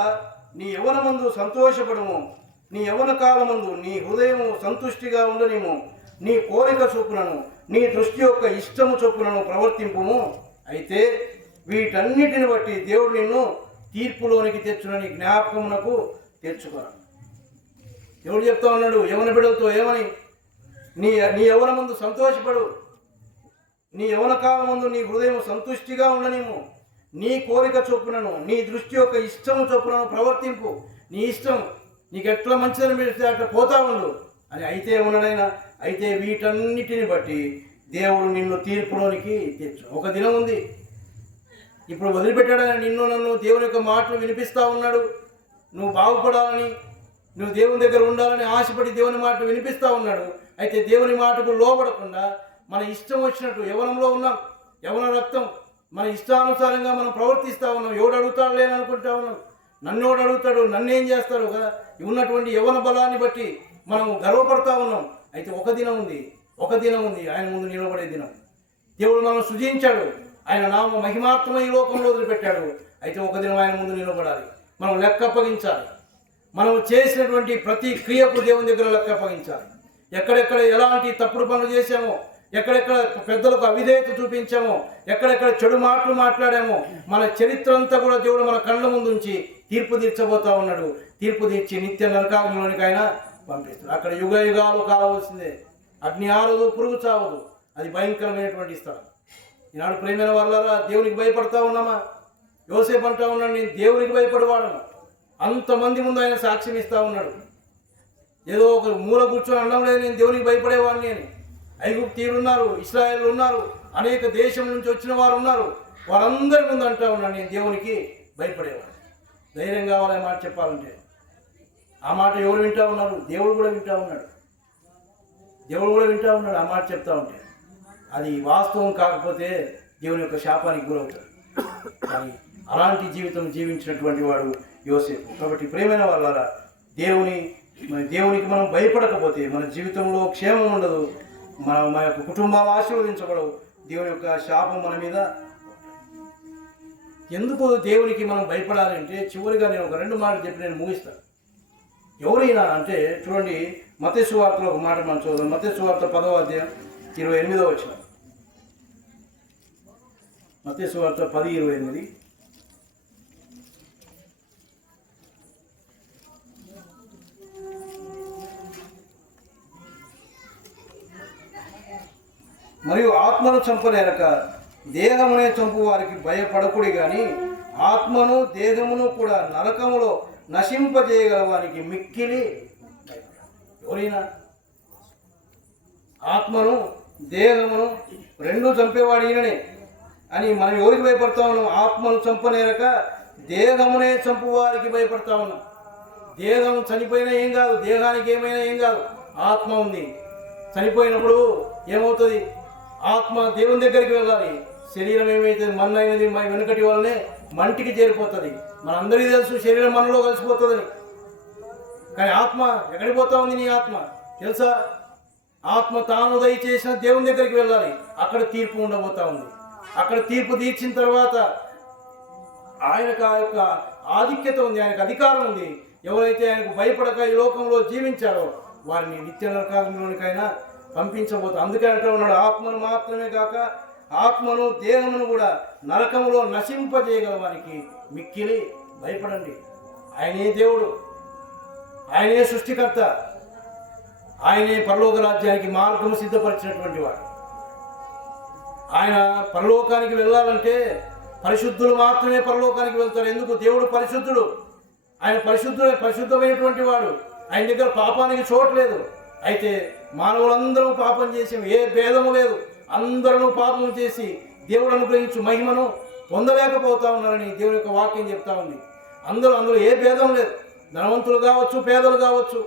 నీ యవనమందు సంతోషపడము, నీ యవన కాలమందు నీ హృదయము సంతుష్టిగా ఉండనిము, నీ కోరిక చొప్పునను నీ దృష్టి యొక్క ఇష్టము చొప్పునను ప్రవర్తింపుము. అయితే వీటన్నిటిని బట్టి దేవుడు నిన్ను తీర్పులోనికి తెచ్చునని జ్ఞాపకమునకు తెచ్చుకోరా. ఎవడు చెప్తా ఉన్నాడు యవన బిడ్డలతో? ఏమని? నీ యవన ముందు సంతోషపడు, నీ యవన కాలమందు నీ హృదయం సంతుష్టిగా ఉండనేమో, నీ కోరిక చొప్పునను నీ దృష్టి యొక్క ఇష్టము చొప్పునను ప్రవర్తింపు. నీ ఇష్టం నీకు ఎట్లా మంచిదని పెడితే అట్లా పోతా ఉండు అని అయితే ఉన్నాడైనా. అయితే వీటన్నిటిని బట్టి దేవుడు నిన్ను తీర్పులోనికి తెచ్చు. ఒక దినం ఉంది, ఇప్పుడు వదిలిపెట్టాడని నిన్ను నన్ను దేవుని యొక్క మాటలు వినిపిస్తూ ఉన్నాడు. నువ్వు బాగుపడాలని, నువ్వు దేవుని దగ్గర ఉండాలని ఆశపడి దేవుని మాటలు వినిపిస్తూ ఉన్నాడు. అయితే దేవుని మాటకు లోబడకుండా మన ఇష్టం వచ్చినట్టు యవనంలో ఉన్నాం, యవన రక్తం, మన ఇష్టానుసారంగా మనం ప్రవర్తిస్తూ ఉన్నాం. ఎవడు అడుగుతాడు లేని అనుకుంటా ఉన్నాం. నన్ను ఎవడు అడుగుతాడు, నన్ను ఏం చేస్తారు కదా, ఉన్నటువంటి యవన బలాన్ని బట్టి మనం గర్వపడతా ఉన్నాం. అయితే ఒక దినం ఉంది ఆయన ముందు నిలబడే దినం. దేవుడు మనం సృజించాడు, ఆయన నామ మహిమాత్మ ఈ లోకంలో వదిలిపెట్టాడు. అయితే ఒక దినం ఆయన ముందు నిలబడాలి, మనం లెక్క అప్పగించాలి. మనం చేసినటువంటి ప్రతి క్రియకు దేవుని దగ్గర లెక్క అప్పగించాలి. ఎక్కడెక్కడ ఎలాంటి తప్పుడు పనులు చేశామో, ఎక్కడెక్కడ పెద్దలకు అవిధేయత చూపించామో, ఎక్కడెక్కడ చెడు మాటలు మాట్లాడామో, మన చరిత్ర అంతా కూడా దేవుడు మన కళ్ళ ముందు ఉంచి తీర్పు తీర్చబోతా ఉన్నాడు. తీర్పు తీర్చి నిత్య నరకాగ్నిలోనికి ఆయన పంపిస్తాడు. అక్కడ యుగ యుగాలు కాలవలసిందే. అగ్ని ఆరదు, పురుగు చావదు. అది భయంకరమైనటువంటి స్థలం. ఈనాడు ప్రేమైన వాళ్ళారా, దేవునికి భయపడతా ఉన్నామా? యోసేపు అంటా ఉన్నాడు, నేను దేవునికి భయపడవాడను. అంతమంది ముందు ఆయన సాక్ష్యం ఇస్తూ ఉన్నాడు. ఏదో ఒక మూల కూర్చొని అనడం లేదు నేను దేవునికి భయపడేవాడిని అని. ఐగుప్తీయులు ఉన్నారు, ఇశ్రాయేలు ఉన్నారు, అనేక దేశం నుంచి వచ్చిన వారు ఉన్నారు. వారందరి ముందు అంటా ఉన్నాడు నేను దేవునికి భయపడేవాడు. ధైర్యం కావాలి మాట చెప్పాలంటే. ఆ మాట ఎవరు వింటా ఉన్నారు? దేవుడు కూడా వింటా ఉన్నాడు. ఆ మాట చెప్తా ఉంటే. అది వాస్తవం కాకపోతే దేవుని యొక్క శాపానికి గురవుతాడు. కానీ అలాంటి జీవితం జీవించినటువంటి వాడు యోసేపు. కాబట్టి ప్రియమైన వాళ్ళారా, దేవునికి మనం భయపడకపోతే మన జీవితంలో క్షేమం ఉండదు, మన యొక్క కుటుంబాలు ఆశీర్వదించబడవు, దేవుని యొక్క శాపం మన మీద. ఎందుకు దేవునికి మనం భయపడాలి అంటే, చివరిగా నేను ఒక 2 మాటలు చెప్పి నేను ముగిస్తాను. ఎవరైనా అంటే చూడండి, మత్తయి సువార్తలో ఒక మాట మనం చూద్దాం. మత్తయి సువార్త 10వ అధ్యాయం 28వ వచనం. మత్తయి సువార్త 10:28. మరియు ఆత్మను చంపనేరక దేహమునే చంపు వారికి భయపడకుడి గాని ఆత్మను దేహమును కూడా నరకములో నశింపజేయగల వారికి మిక్కిలి. ఎవరైనా ఆత్మను దేహమును రెండు చంపేవాడు ఈయననే అని మనం ఎవరికి భయపడతా ఉన్నాం? ఆత్మను చంపనేరక దేహమునే చంపు వారికి భయపడతా ఉన్నాం. దేహం చనిపోయినా ఏం కాదు, దేహానికి ఏమైనా ఏం కాదు. ఆత్మ ఉంది. చనిపోయినప్పుడు ఏమవుతుంది? ఆత్మ దేవుని దగ్గరికి వెళ్ళాలి. శరీరం ఏమైతే మన్ను అయినది వెనుకటి వల్లనే మంటికి చేరిపోతుంది. మనందరికీ తెలుసు శరీరం మనలో కలిసిపోతుందని. కానీ ఆత్మ ఎక్కడికి పోతా ఉంది? నీ ఆత్మ తెలుసా? ఆత్మ తాను దయచేసిన దేవుని దగ్గరికి వెళ్ళాలి. అక్కడ తీర్పు ఉండబోతా ఉంది. అక్కడ తీర్పు తీర్చిన తర్వాత ఆయనకు ఆ యొక్క ఆధిక్యత ఉంది, ఆయనకు అధికారం ఉంది. ఎవరైతే ఆయనకు భయపడక ఈ లోకంలో జీవించారో వారిని నిత్య నరకాగ్నిలోనికైనా పంపించబోతాం. అందుకే అంటూ ఉన్నాడు, ఆత్మను మాత్రమే కాక ఆత్మను దేహమును కూడా నరకములో నశింపజేయగల వారికి మిక్కిలి భయపడండి. ఆయనే దేవుడు, ఆయనే సృష్టికర్త, ఆయనే పరలోక రాజ్యానికి మార్గము సిద్ధపరిచినటువంటి వాడు. ఆయన పరలోకానికి వెళ్ళాలంటే పరిశుద్ధులు మాత్రమే పరలోకానికి వెళ్తారు. ఎందుకు? దేవుడు పరిశుద్ధుడు. ఆయన పరిశుద్ధమైనటువంటి వాడు. ఆయన దగ్గర పాపానికి చోటు లేదు. అయితే మానవులందరూ పాపం చేసి ఏ భేదము లేదు, అందరూ పాపం చేసి దేవుడు అనుగ్రహించు మహిమను పొందలేకపోతా ఉన్నారని దేవుని యొక్క వాక్యం చెప్తా ఉంది. అందులో ఏ భేదం లేదు. ధనవంతులు కావచ్చు, పేదలు కావచ్చు,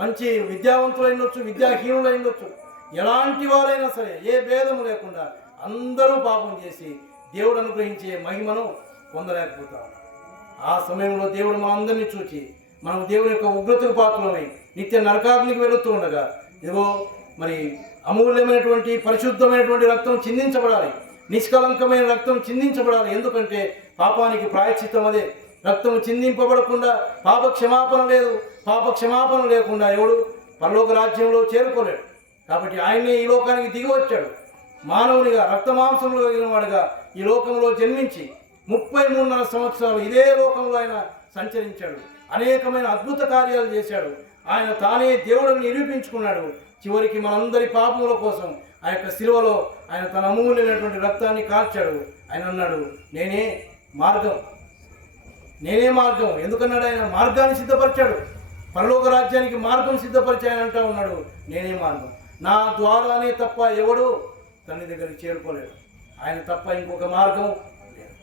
మంచి విద్యావంతులు అయినొచ్చు, విద్యాహీనులు అయినొచ్చు, ఎలాంటి వారైనా సరే ఏ భేదము లేకుండా అందరూ పాపం చేసి దేవుడు అనుగ్రహించే మహిమను పొందలేకపోతా ఉన్నారు. ఆ సమయంలో దేవుడు మా అందరినీ చూచి మనం దేవుని యొక్క ఉగ్రతకు పాత్రమై నిత్య నరకాగ్నికి వెళుతూ ఉండగా, ఇదిగో మరి అమూల్యమైనటువంటి పరిశుద్ధమైనటువంటి రక్తం చిందించబడాలి, నిష్కలంకమైన రక్తం చిందించబడాలి. ఎందుకంటే పాపానికి ప్రాయశ్చిత్తం అదే. రక్తం చిందింపబడకుండా పాప క్షమాపణ లేదు. పాప క్షమాపణ లేకుండా ఎవడు పరలోక రాజ్యంలో చేరుకోలేడు. కాబట్టి ఆయనే ఈ లోకానికి దిగి వచ్చాడు. మానవునిగా రక్తమాంసంలో కలిగిన వాడుగా ఈ లోకంలో జన్మించి 33.5 సంవత్సరాలు ఇదే లోకంలో ఆయన సంచరించాడు. అనేకమైన అద్భుత కార్యాలు చేశాడు. ఆయన తానే దేవుడిని నిరూపించుకున్నాడు. చివరికి మనందరి పాపముల కోసం ఆ యొక్క శిలువలో ఆయన తన అమూల్యమైనటువంటి రక్తాన్ని కార్చాడు. ఆయన అన్నాడు, నేనే మార్గం. ఎందుకన్నాడు? ఆయన మార్గాన్ని సిద్ధపరిచాడు. పరలోక రాజ్యానికి మార్గం సిద్ధపరిచాయనంటా ఉన్నాడు. నేనే మార్గం, నా ద్వారానే తప్ప ఎవడు తండ్రి దగ్గరికి చేరుకోలేడు. ఆయన తప్ప ఇంకొక మార్గం లేదు.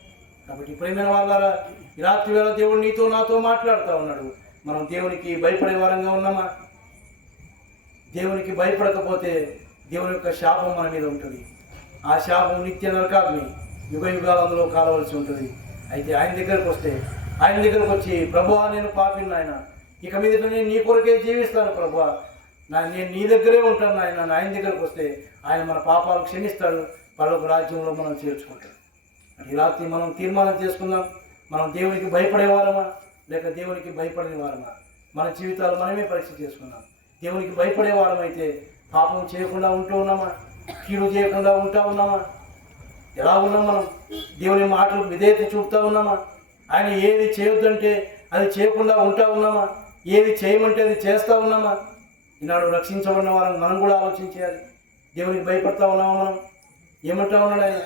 కాబట్టి ప్రియమైన వాళ్ళారా, ఈ రాత్రి వేళ దేవుడు నీతో నాతో మాట్లాడుతూ ఉన్నాడు. మనం దేవునికి భయపడే వారంగా ఉన్నామా? దేవునికి భయపడకపోతే దేవుని యొక్క శాపం మన మీద ఉంటుంది. ఆ శాపం నిత్య నరకాగ్ని, యుగ యుగాలు అందులో కాలవలసి ఉంటుంది. అయితే ఆయన దగ్గరకు వస్తే, ఆయన దగ్గరకు వచ్చి, ప్రభువా నేను పాపిని నాయన, ఇక మీదట నేను నీ కొరకే జీవిస్తాను ప్రభువా, నేను నీ దగ్గరే ఉంటాను ఆయన, ఆయన దగ్గరకు వస్తే ఆయన మన పాపాలు క్షమిస్తాడు, పరలోక రాజ్యంలో మనం చేర్చుకుంటాడు. ఈ రాత్రి మనం తీర్మానం చేసుకుందాం. మనం దేవునికి భయపడేవారమా లేక దేవునికి భయపడని వారమా? మన జీవితాలు మనమే పరీక్ష చేసుకుందాం. దేవునికి భయపడేవారమైతే పాపం చేయకుండా ఉంటూ ఉన్నామా? కీడు చేయకుండా ఉంటా ఉన్నామా? ఎలా ఉన్నాం మనం? దేవుని మాటలు విధేయత చూపుతా ఉన్నామా? ఆయన ఏది చేయొద్దంటే అది చేయకుండా ఉంటా ఉన్నామా? ఏది చేయమంటే అది చేస్తూ ఉన్నామా? ఈనాడు రక్షించబడిన వారిని మనం కూడా ఆలోచించాలి. దేవునికి భయపడతా ఉన్నామా? మనం ఏమంటా ఉన్నాడు ఆయన?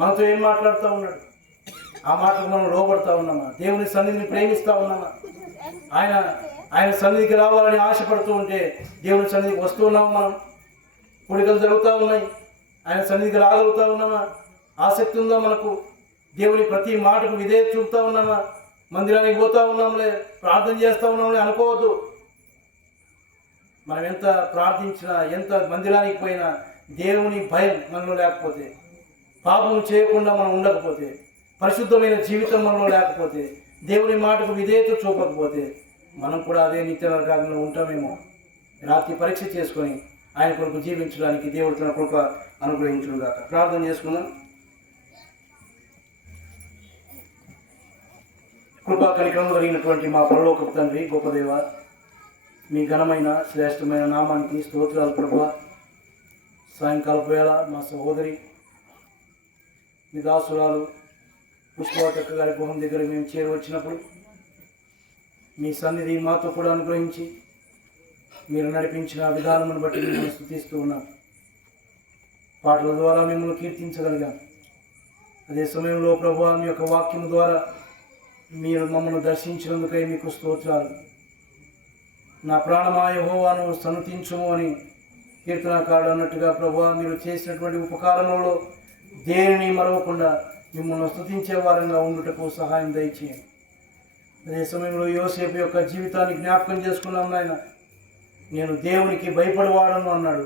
మనతో ఏం మాట్లాడుతూ ఉన్నాడు? ఆ మాటకు మనం లోబడతా ఉన్నామా? దేవుని సన్నిధిని ప్రేమిస్తూ ఉన్నామా? ఆయన సన్నిధికి రావాలని ఆశపడుతూ ఉంటే దేవుని సన్నిధికి వస్తూ ఉన్నామా? మనం కోరికలు జరుగుతూ ఉన్నాయి, ఆయన సన్నిధికి రాగలుగుతూ ఉన్నామా? ఆసక్తి ఉందా మనకు? దేవుని ప్రతి మాటకు విధేయత చూపుతూ ఉన్నామా? మందిరానికి పోతూ ఉన్నాంలే, ప్రార్థన చేస్తూ ఉన్నాంలే అనుకోవద్దు. మనం ఎంత ప్రార్థించినా, ఎంత మందిరానికి పోయినా దేవుని భయం మనలో లేకపోతే, పాపం చేయకుండా మనం ఉండకపోతే, పరిశుద్ధమైన జీవితం మనలో లేకపోతే, దేవుని మాటకు విధేయత చూపకపోతే మనం కూడా అదే నిత్య నరకాగ్నిలో ఉంటామేమో. రాత్రి పరీక్ష చేసుకొని ఆయన కొరకు జీవించడానికి దేవుడు తన కృప అనుగ్రహించుగాక. ప్రార్థన చేసుకుందాం. కృపా కనికరం కలిగినటువంటి మా పరలోకపు తండ్రి, గొప్ప దేవ, మీ ఘనమైన శ్రేష్టమైన నామానికి స్తోత్రాలు ప్రభువా. సాయంకాలపు వేళ మా సహోదరి మీ దాసురాలు పుష్పవతక్క గారి గృహం దగ్గర మేము చేరువచ్చినప్పుడు మీ సన్నిధి మాతో కూడా అనుగ్రహించి మీరు నడిపించిన విధానమును బట్టి మిమ్మల్ని స్తుతిస్తూ ఉన్నాం. పాటల ద్వారా మిమ్మల్ని కీర్తించగలిగాం. అదే సమయంలో ప్రభువా, మీ యొక్క వాక్యం ద్వారా మీరు మమ్మల్ని దర్శించినందుకై మీకు స్తోత్రాలు. నా ప్రాణమా యెహోవాను సన్నుతించుము అని కీర్తనకారుడు అన్నట్టుగా ప్రభువా, మీరు చేసినటువంటి ఉపకారములలో దేనిని మరవకుండా మిమ్మల్ని స్తుతించే వారంగా ఉండుటకు సహాయం దయచేయండి. అదే సమయంలో యోసేపు యొక్క జీవితాన్ని జ్ఞాపకం చేసుకున్నాం నాయన. నేను దేవునికి భయపడవాడను అన్నాడు.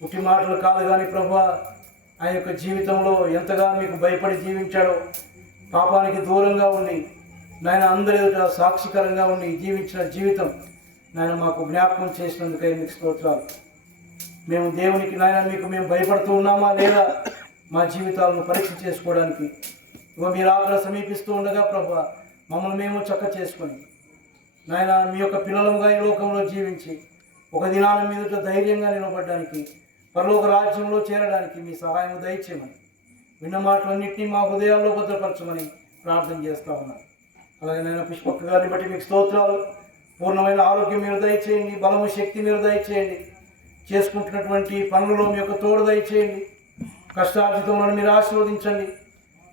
పుట్టి మాటలు కాదు కానీ ప్రభువా, ఆయన యొక్క జీవితంలో ఎంతగా మీకు భయపడి జీవించాడో, పాపానికి దూరంగా ఉండి నాయన అందరి ఎదుట సాక్షికరంగా ఉండి జీవించిన జీవితం నాయన మాకు జ్ఞాపకం చేసినందుకై మీకు స్తోత్రాలు. మేము దేవునికి నాయన మేము భయపడుతూ ఉన్నామా లేదా మా జీవితాలను పరీక్ష చేసుకోవడానికి మీరు ఆకలి సమీపిస్తూ ఉండగా ప్రభువా, మమ్మల్ని మేము చక్క చేసుకొని నాయన మీ యొక్క పిల్లలుగా ఈ లోకంలో జీవించి ఒక దినాల మీదట ధైర్యంగా నిలబడడానికి, పరలోక రాజ్యంలో చేరడానికి మీ సహాయం దయచేయమని, విన్న మాటలన్నింటినీ మా హృదయాల్లో భద్రపరచమని ప్రార్థన చేస్తూ ఉన్నాను. అలాగే నేను పుష్పక్క గారిని బట్టి మీకు స్తోత్రాలు. పూర్ణమైన ఆరోగ్యం మీరు దయచేయండి, బలము శక్తి మీరు దయచేయండి. చేసుకుంటున్నటువంటి పనులలో మీ యొక్క తోడు దయచేయండి. కష్టార్జితంలో మీరు ఆశీర్వదించండి.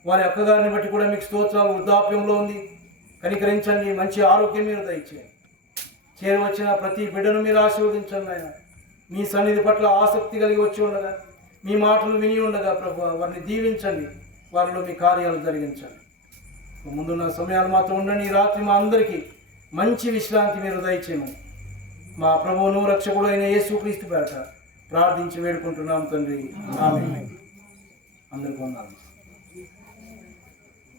వారి అక్కగారిని బట్టి కూడా మీకు స్తోత్రాలు. వృద్ధాప్యంలో ఉంది, కనికరించండి. మంచి ఆరోగ్యం మీరు దయచేయండి. చేరవచ్చిన ప్రతి బిడ్డను మీరు ఆశీర్వదించండి. ఆయన మీ సన్నిధి పట్ల ఆసక్తి కలిగి వచ్చి ఉండగా, మీ మాటలు విని ఉండగా ప్రభువా, వారిని దీవించండి, వారిలో మీ కార్యాలు జరిగించండి. ముందున్న సమయాలు మాతో ఉండండి. ఈ రాత్రి మా అందరికీ మంచి విశ్రాంతి మీరు దయచేయమని మా ప్రభువును రక్షకుడు అయిన యేసుక్రీస్తు పేరట ప్రార్థించి వేడుకుంటున్నాం తండ్రి. ఆమేన్. అందరికీ వందనాలు.